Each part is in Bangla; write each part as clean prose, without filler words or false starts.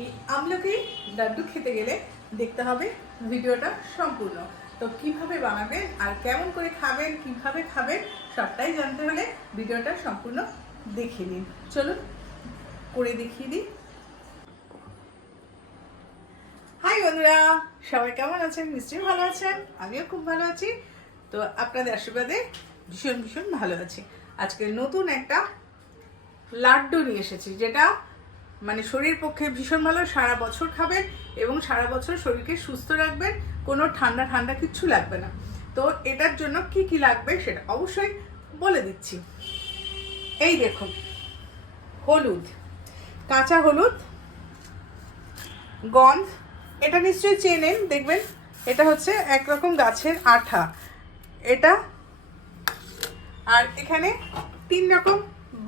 এই আমলকি লাড্ডু খেতে গেলে দেখতে হবে ভিডিওটা সম্পূর্ণ। তো কিভাবে বানাবেন আর কেমন করে খাবেন, কিভাবে খাবেন সবটাই জানতে হলে ভিডিওটা সম্পূর্ণ দেখে নিন। চলুন করে দেখিয়ে দিই। হাই বন্ধুরা, সবাই কেমন আছেন? নিশ্চয়ই ভালো আছেন, আমিও খুব ভালো আছি। তো আপনাদের আশীর্বাদে ভীষণ ভীষণ ভালো আছি। আজকে নতুন একটা লাড্ডু নিয়ে এসেছি, যেটা মানে শরীর পক্ষে ভীষণ ভালো। সারা বছর খাবেন এবং সারা বছর শরীরকে সুস্থ রাখবেন, কোনো ঠান্ডা ঠান্ডা কিচ্ছু লাগবে না। তো এটার জন্য কি কি লাগবে সেটা অবশ্যই বলে দিচ্ছি। এই দেখুন, হলুদ, কাঁচা হলুদ, গন্ধ, এটা নিশ্চয়ই চেনেন, দেখবেন এটা হচ্ছে একরকম গাছের আঠা এটা। আর এখানে 3 রকম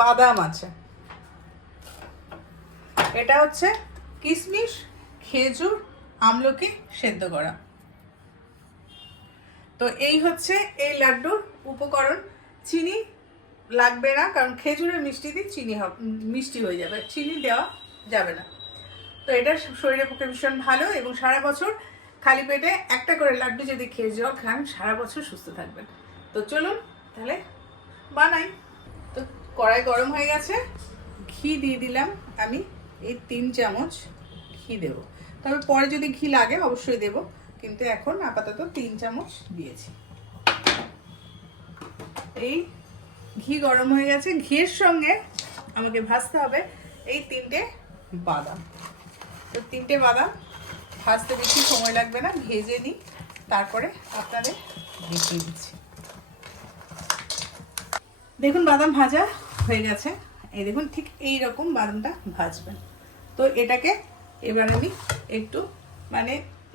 বাদাম আছে। এটা হচ্ছে কিশমিশ, খেজুর, আমলকি সেদ্ধ করা। তো এই হচ্ছে এই লাড্ডুর উপকরণ। চিনি লাগবে না, কারণ খেজুরের মিষ্টি দিয়ে চিনি মিষ্টি হয়ে যাবে, চিনি দেওয়া যাবে না। তো এটা শরীরের পক্ষে ভীষণ ভালো এবং সারা বছর খালি পেটে একটা করে লাড্ডু যদি খেয়ে যাওয়া খান, সারা বছর সুস্থ থাকবেন। তো চলুন তাহলে বানাই। তো কড়াই গরম হয়ে গেছে, ঘি দিয়ে দিলাম। আমি এই 3 চামচ ঘি দেব, তবে পরে যদি ঘি লাগে অবশ্যই দেব, কিন্তু এখন আপাতত 3 চামচ দিয়েছি। এই ঘি গরম হয়ে গেছে, ঘিয়ের সঙ্গে আমাকে ভাজতে হবে এই 3টে বাদাম। তো 3টে বাদাম ভাজতে বেশি সময় লাগবে না, ভেজে নিই, তারপরে আপনাদের দেখিয়ে দিচ্ছি। দেখুন বাদাম ভাজা হয়ে গেছে। এই দেখুন, ঠিক এই রকম বাদামটা ভাজবেন। তো এটাকে এবার আমি একটু মানে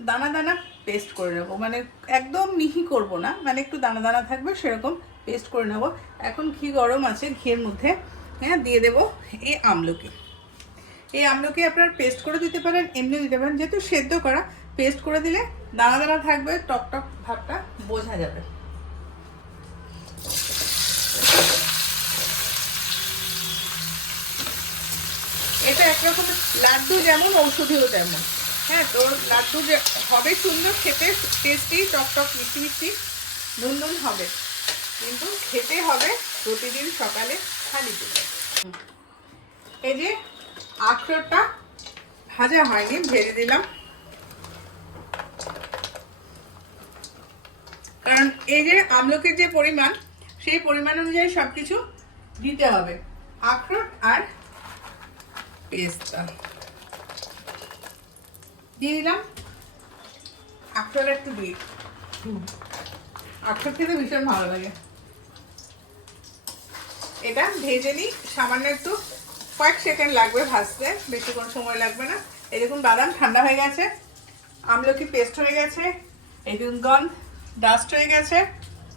দানা দানা পেস্ট করে নেবো, মানে একদম মিহি করব না, মানে একটু দানা দানা থাকবে সেরকম পেস্ট করে নেব। এখন ঘি গরম আছে, ঘিয়ের মধ্যে দিয়ে দেব এই আমলকি। এই আমলকি আপনারা পেস্ট করে দিতে পারেন, এমনি দিতে পারেন, যেহেতু সেদ্ধ করা পেস্ট করে দিলে দানা দানা থাকবে, টক টক ভাবটা বোঝা যাবে। এটা একরকম লাড্ডু যেমন, ঔষধিও তেমন। হ্যাঁ, তো লাড্ডু যে হবে সুন্দর খেতে, টেস্টি, টক টক মিষ্টি মিষ্টি, নুন নুন হবে, কিন্তু খেতে হবে প্রতিদিন সকালে খালি পেটে। এই যে আখরোটটা ভাজা হয়নি, ভেজে দিলাম, কারণ এই যে আমলকির যে পরিমাণ, সেই পরিমাণ অনুযায়ী সবকিছু দিতে হবে। আখরোট আর পেস্তা দিয়ে দিলাম। আখরোট একটু দিই, আখরোট খেতে ভীষণ ভালো লাগে। এটা ভেজে নিই, সামান্য একটু কয়েক সেকেন্ড লাগবে ভাজতে, বেশি কোনো সময় লাগবে না। এই দেখুন বাদাম ঠান্ডা হয়ে গেছে, আমলকি পেস্ট হয়ে গেছে, এই দেখুন গন্ধ ডাস্ট হয়ে গেছে,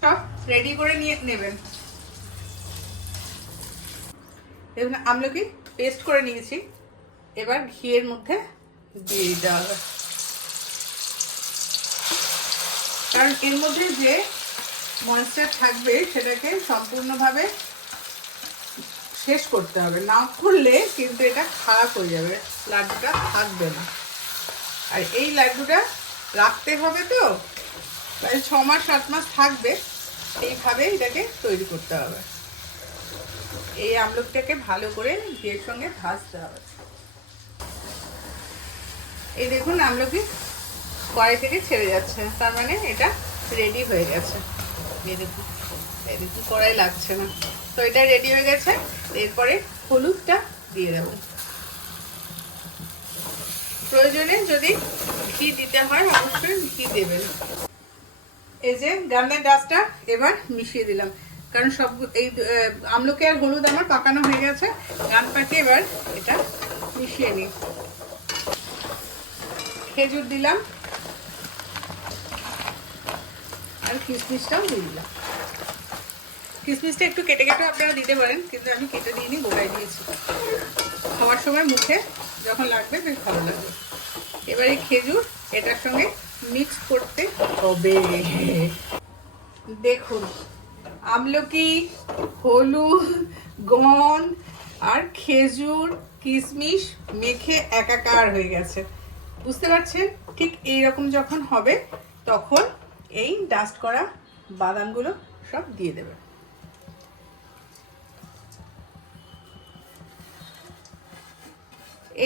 সব রেডি করে নিয়ে নেবেন। দেখুন আমলকি পেস্ট করে নিয়েছি, এবার ঘিয়ের মধ্যে দিয়ে দিতে হবে, কারণ এর মধ্যে যে ময়েশ্চার থাকবে সেটাকে সম্পূর্ণভাবে শেষ করতে হবে, না করলে কিন্তু এটা খারাপ হয়ে যাবে, লাড্ডুটা থাকবে না। আর এই লাড্ডুটা রাখতে হবে, তো প্রায় 6 মাস 7 মাস থাকবে, এইভাবে এটাকে তৈরি করতে হবে। এই আমলকিটাকে ভালো করে ঘিয়ের সঙ্গে ভাজতে হবে। এই দেখুন আমলকি কড়াই থেকে ছেড়ে যাচ্ছে, তার মানে এটা রেডি হয়ে গেছে। এই দেখুন, এই দেখুন কড়াই লাগছে না, তো এটা রেডি হয়ে গেছে। এরপরে হলুদটা দিয়ে দেব, প্রয়োজনে যদি ঘি দিতে হয় অবশ্যই ঘি দেবেন। এই যে গান্নের ডাস্টটা এবার মিশিয়ে দিলাম, কারণ সব এই আমলকি আর হলুদ আমার পাকানো হয়ে গেছে। গানটাকে এবার এটা মিশিয়ে নিই। খেজুর দিলাম আর কিশমিশটাও দিয়ে দিলাম। কিশমিশটা একটু কেটে কেটে আপনারা দিতে পারেন, কিন্তু আমি কেটে দিইনি, গোটাই দিয়েছি। খাওয়ার সময় মুখে যখন লাগবে বেশ ভালো লাগবে। এবার এই খেজুর এটার সঙ্গে মিক্স করতে হবে। দেখুন আমলকি, হলুদ, গন্ধ আর খেজুর কিশমিশ মেখে একাকার হয়ে গেছে, বুঝতে পারছেন? ঠিক এইরকম যখন হবে তখন এই ডাস্ট করা বাদামগুলো সব দিয়ে দেবেন।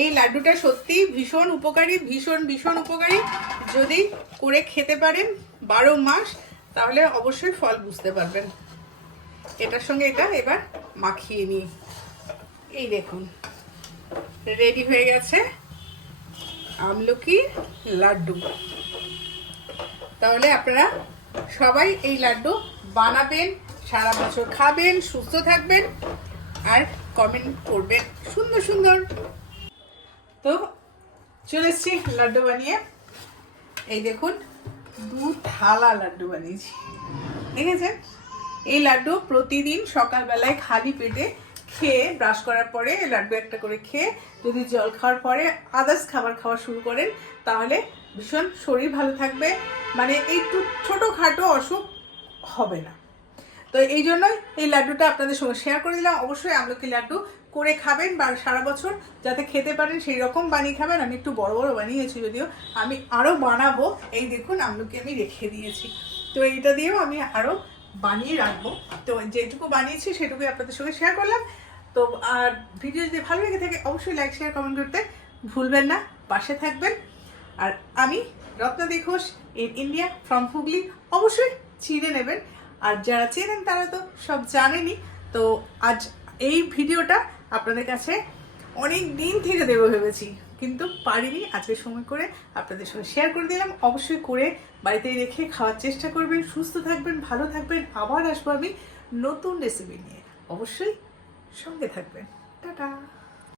এই লাড্ডুটা সত্যি ভীষণ উপকারী, ভীষণ ভীষণ উপকারী। যদি করে খেতে পারেন 12 মাস তাহলে অবশ্যই ফল বুঝতে পারবেন। এটার সঙ্গে এটা এবার মাখিয়ে নিই। এই দেখুন রেডি হয়ে গেছে আমলকি লাড্ডু। তাহলে আপনারা সবাই এই লাড্ডু বানাবেন, সারা বছর খাবেন, সুস্থ থাকবেন আর কমেন্ট করবেন সুন্দর সুন্দর। তো চলে এসছি লাড্ডু বানিয়ে। এই দেখুন 2 থালা লাড্ডু বানিয়েছি, দেখেছেন? এই লাড্ডু প্রতিদিন সকালবেলায় খালি পেটে খেয়ে, ব্রাশ করার পরে লাড্ডু একটা করে খেয়ে যদি জল খাওয়ার পরে আদার্স খাবার খাওয়া শুরু করেন তাহলে ভীষণ শরীর ভালো থাকবে, মানে একটু ছোটোখাটো অসুখ হবে না। তো এই জন্যই এই লাড্ডুটা আপনাদের সঙ্গে শেয়ার করে দিলাম। অবশ্যই আমলকি লাড্ডু করে খাবেন বা সারা বছর যাতে খেতে পারেন সেই রকম বানিয়ে খাবেন। আমি একটু বড় বড় বানিয়েছি, যদিও আমি আরও বানাবো। এই দেখুন আমলকি আমি রেখে দিয়েছি, তো এইটা দিয়েও আমি আরও বানিয়ে রাখবো। তো যেটুকু বানিয়েছি সেটুকুই আপনাদের সঙ্গে শেয়ার করলাম। তো আর ভিডিও যদি ভালো লেগে থাকে অবশ্যই লাইক শেয়ার কমেন্ট করতে ভুলবেন না, পাশে থাকবেন। আর আমি রত্নাদি Ghosh in India from Hooghly, অবশ্যই চিনে নেবেন। আর যারা চেনেন তারা তো সব জানেনই। তো আজ এই ভিডিওটা আপনাদের কাছে অনেক দিন থেকে দেবো ভেবেছি, কিন্তু পারিনি। আজকে সময় করে আপনাদের সঙ্গে শেয়ার করে দিলাম। অবশ্যই করে বাড়িতে রেখে খাওয়ার চেষ্টা করবেন, সুস্থ থাকবেন, ভালো থাকবেন। আবার আসবো আমি নতুন রেসিপি নিয়ে, অবশ্যই সঙ্গে থাকবেন। টাটা।